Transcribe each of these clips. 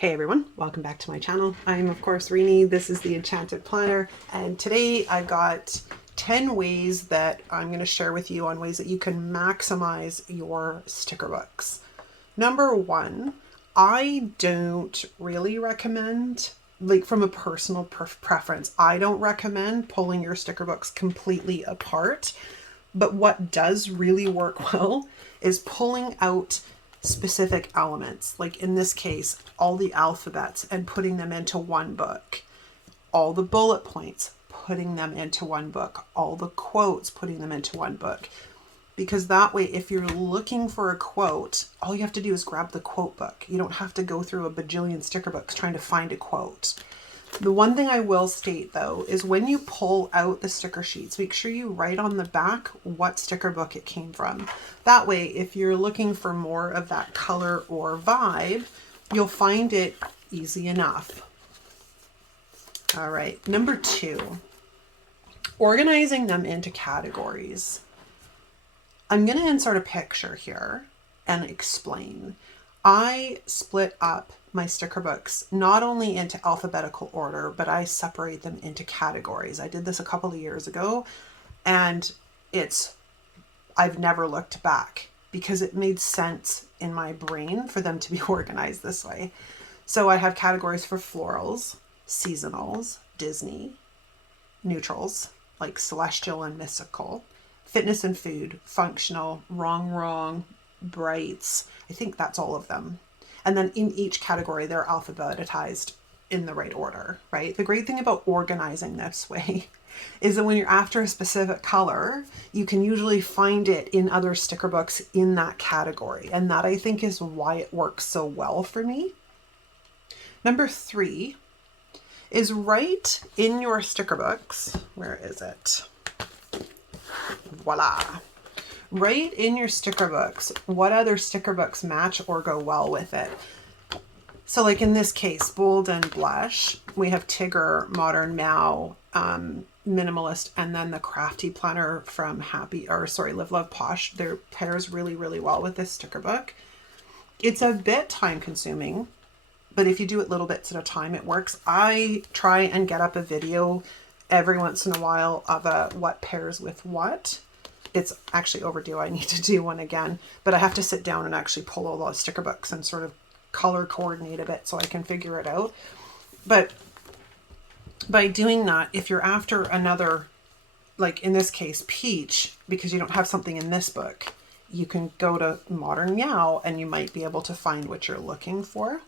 Hey everyone, welcome back to my channel. I'm of course Rini. This is the Enchanted Planner, and today I got 10 ways that I'm going to share with you on ways that you can maximize your sticker books. Number one, I don't really recommend, like from a personal preference, I don't recommend pulling your sticker books completely apart. But what does really work well is pulling out specific elements, like in this case, all the alphabets, and putting them into one book, all the bullet points, putting them into one book, all the quotes, putting them into one book. Because that way, if you're looking for a quote, all you have to do is grab the quote book. You don't have to go through a bajillion sticker books trying to find a quote. The one thing I will state though is when you pull out the sticker sheets, make sure you write on the back what sticker book it came from. That way, if you're looking for more of that color or vibe, you'll find it easy enough. All right, number two, organizing them into categories. I'm going to insert a picture here and explain. I split up my sticker books not only into alphabetical order, but I separate them into categories. I did this a couple of years ago, and I've never looked back because it made sense in my brain for them to be organized this way. So I have categories for florals, seasonals, Disney, neutrals like celestial and mystical, fitness and food, functional, wrong, brights. I think that's all of them. And then in each category, they're alphabetized in the right order, right? The great thing about organizing this way is that when you're after a specific color, you can usually find it in other sticker books in that category. And that I think is why it works so well for me. Number three is write in your sticker books. Where is it? Voila. Write in your sticker books what other sticker books match or go well with it. So like in this case, Bold and Blush, we have Tigger, Modern Meow, Minimalist, and then the Crafty Planner from Live Love Posh. Their pairs really, really well with this sticker book. It's a bit time consuming, but if you do it little bits at a time, it works. I try and get up a video every once in a while of what pairs with what. It's actually overdue. I need to do one again, but I have to sit down and actually pull all those sticker books and sort of color coordinate a bit so I can figure it out. But by doing that, if you're after another, like in this case, peach, because you don't have something in this book, you can go to Modern Meow and you might be able to find what you're looking for.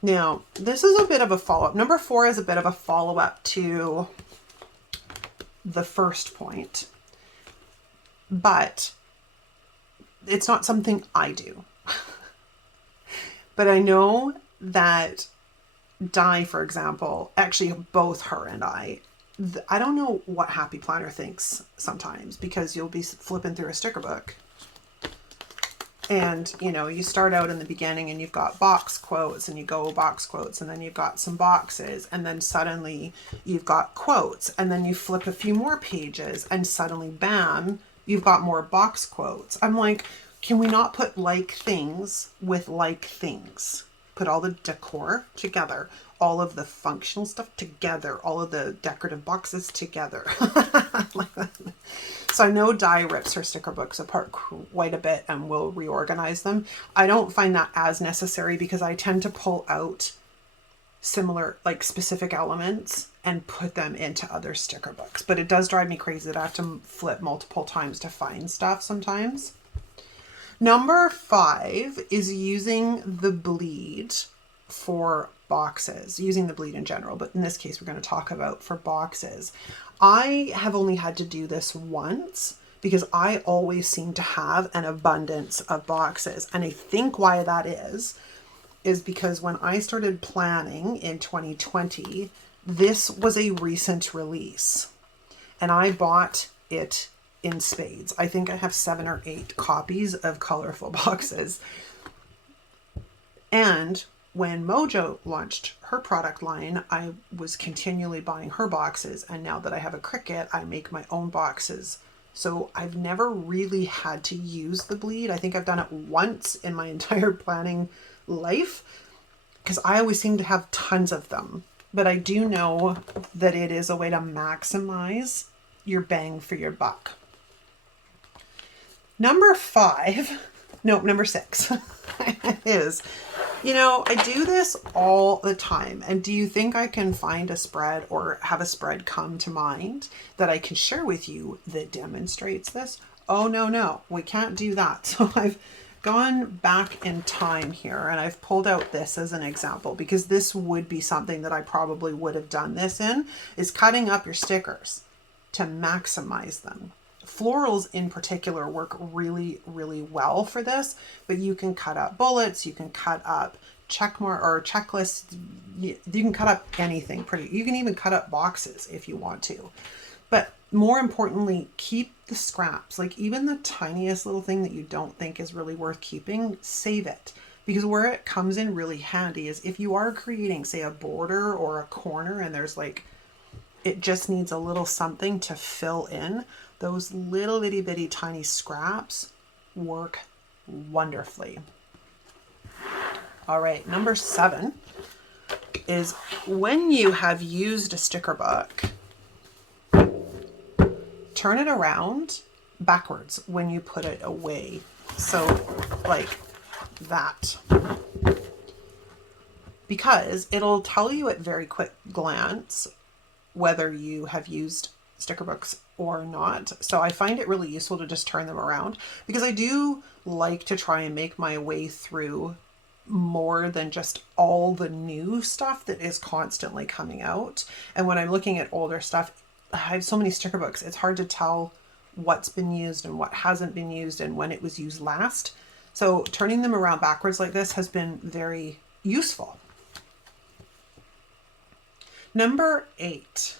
Now, this is a bit of a follow-up. Number four is a bit of a follow-up to the first point, but it's not something I do. But I know that Di, for example, actually both her and I don't know what Happy Planner thinks sometimes, because you'll be flipping through a sticker book and you start out in the beginning and you've got box quotes and you go box quotes, and then you've got some boxes, and then suddenly you've got quotes, and then you flip a few more pages and suddenly bam, you've got more box quotes. I'm like, can we not put like things with like things? Put all the decor together, all of the functional stuff together, all of the decorative boxes together. Like that. So I know Di rips her sticker books apart quite a bit and will reorganize them. I don't find that as necessary because I tend to pull out similar, like specific elements and put them into other sticker books. But it does drive me crazy that I have to flip multiple times to find stuff sometimes. Number five is using the bleed for boxes, using the bleed in general, but in this case, we're going to talk about for boxes. I have only had to do this once because I always seem to have an abundance of boxes. And I think why that is because when I started planning in 2020, this was a recent release and I bought it in spades. I think I have 7 or 8 copies of colorful boxes. And when Mojo launched her product line, I was continually buying her boxes. And now that I have a Cricut, I make my own boxes. So I've never really had to use the bleed. I think I've done it once in my entire planning life, because I always seem to have tons of them. But I do know that it is a way to maximize your bang for your buck. Number 6 is, I do this all the time. And do you think I can find a spread or have a spread come to mind that I can share with you that demonstrates this? Oh, no, we can't do that. So I've gone back in time here and I've pulled out this as an example, because this would be something that I probably would have done this in, is cutting up your stickers to maximize them. Florals in particular work really, really well for this, but you can cut up bullets, you can cut up checkmark or checklists, you can cut up anything you can even cut up boxes if you want to. But more importantly, keep the scraps. Like even the tiniest little thing that you don't think is really worth keeping, save it. Because where it comes in really handy is if you are creating, say, a border or a corner and there's like, it just needs a little something to fill in, those little itty bitty tiny scraps work wonderfully. All right, number 7 is when you have used a sticker book, turn it around backwards when you put it away. So like that. Because it'll tell you at very quick glance whether you have used sticker books or not. So I find it really useful to just turn them around, because I do like to try and make my way through more than just all the new stuff that is constantly coming out. And when I'm looking at older stuff, I have so many sticker books, it's hard to tell what's been used and what hasn't been used and when it was used last. So turning them around backwards like this has been very useful. Number 8.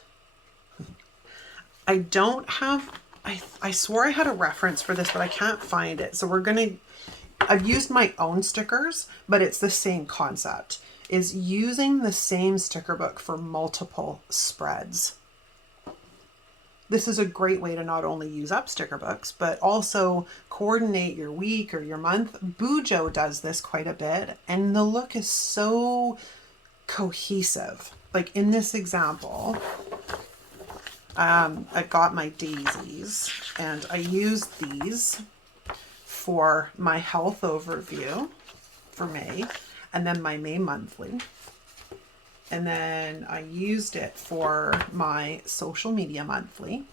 I don't have, I swore I had a reference for this, but I can't find it. So I've used my own stickers, but it's the same concept, is using the same sticker book for multiple spreads. This is a great way to not only use up sticker books, but also coordinate your week or your month. Bujo does this quite a bit, and the look is so cohesive. Like in this example, I got my daisies and I used these for my health overview for May, and then my May monthly. And then I used it for my social media monthly.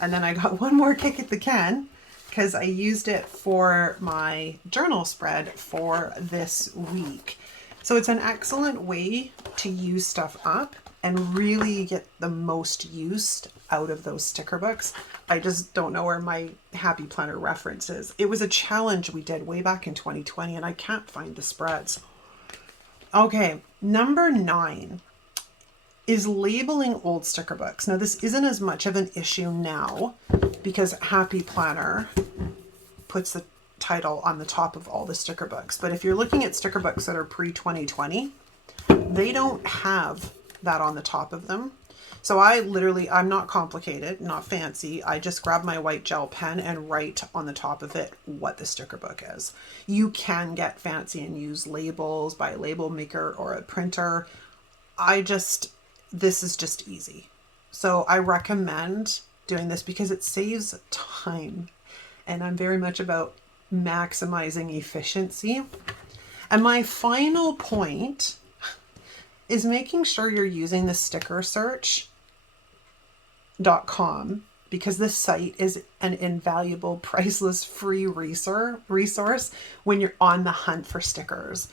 And then I got one more kick at the can because I used it for my journal spread for this week. So it's an excellent way to use stuff up and really get the most use out of those sticker books. I just don't know where my Happy Planner reference is. It was a challenge we did way back in 2020 and I can't find the spreads. Okay, number 9 is labeling old sticker books. Now this isn't as much of an issue now because Happy Planner puts the title on the top of all the sticker books. But if you're looking at sticker books that are pre-2020, they don't have that on the top of them. So I'm not complicated, not fancy. I just grab my white gel pen and write on the top of it what the sticker book is. You can get fancy and use labels by a label maker or a printer. This is just easy. So I recommend doing this because it saves time. And I'm very much about maximizing efficiency. And my final point is making sure you're using the stickersearch.com, because this site is an invaluable, priceless, free resource when you're on the hunt for stickers.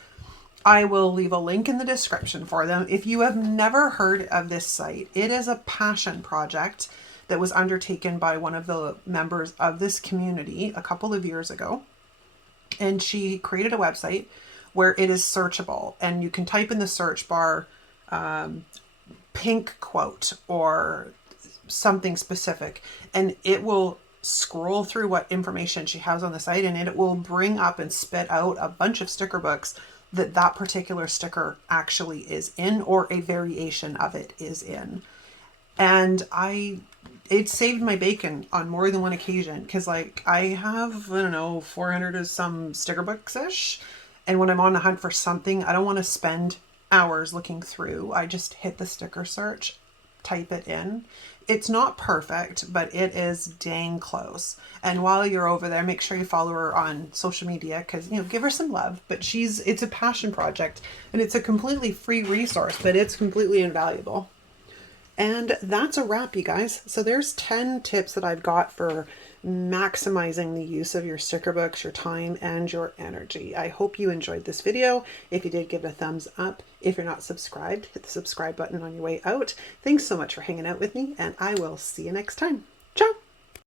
I will leave a link in the description for them. If you have never heard of this site, it is a passion project that was undertaken by one of the members of this community a couple of years ago. And she created a website where it is searchable, and you can type in the search bar pink quote or something specific, and it will scroll through what information she has on the site, and it will bring up and spit out a bunch of sticker books that particular sticker actually is in, or a variation of it is in. And it saved my bacon on more than one occasion, because like I have, 400 or some sticker books ish, And when I'm on the hunt for something, I don't want to spend hours looking through. I just hit the sticker search, type it in. It's not perfect, but it is dang close. And while you're over there, make sure you follow her on social media, because, you know, give her some love. But it's a passion project, and it's a completely free resource, but it's completely invaluable. And that's a wrap, you guys. So there's 10 tips that I've got for maximizing the use of your sticker books, your time, and your energy. I hope you enjoyed this video. If you did, give it a thumbs up. If you're not subscribed, hit the subscribe button on your way out. Thanks so much for hanging out with me, and I will see you next time.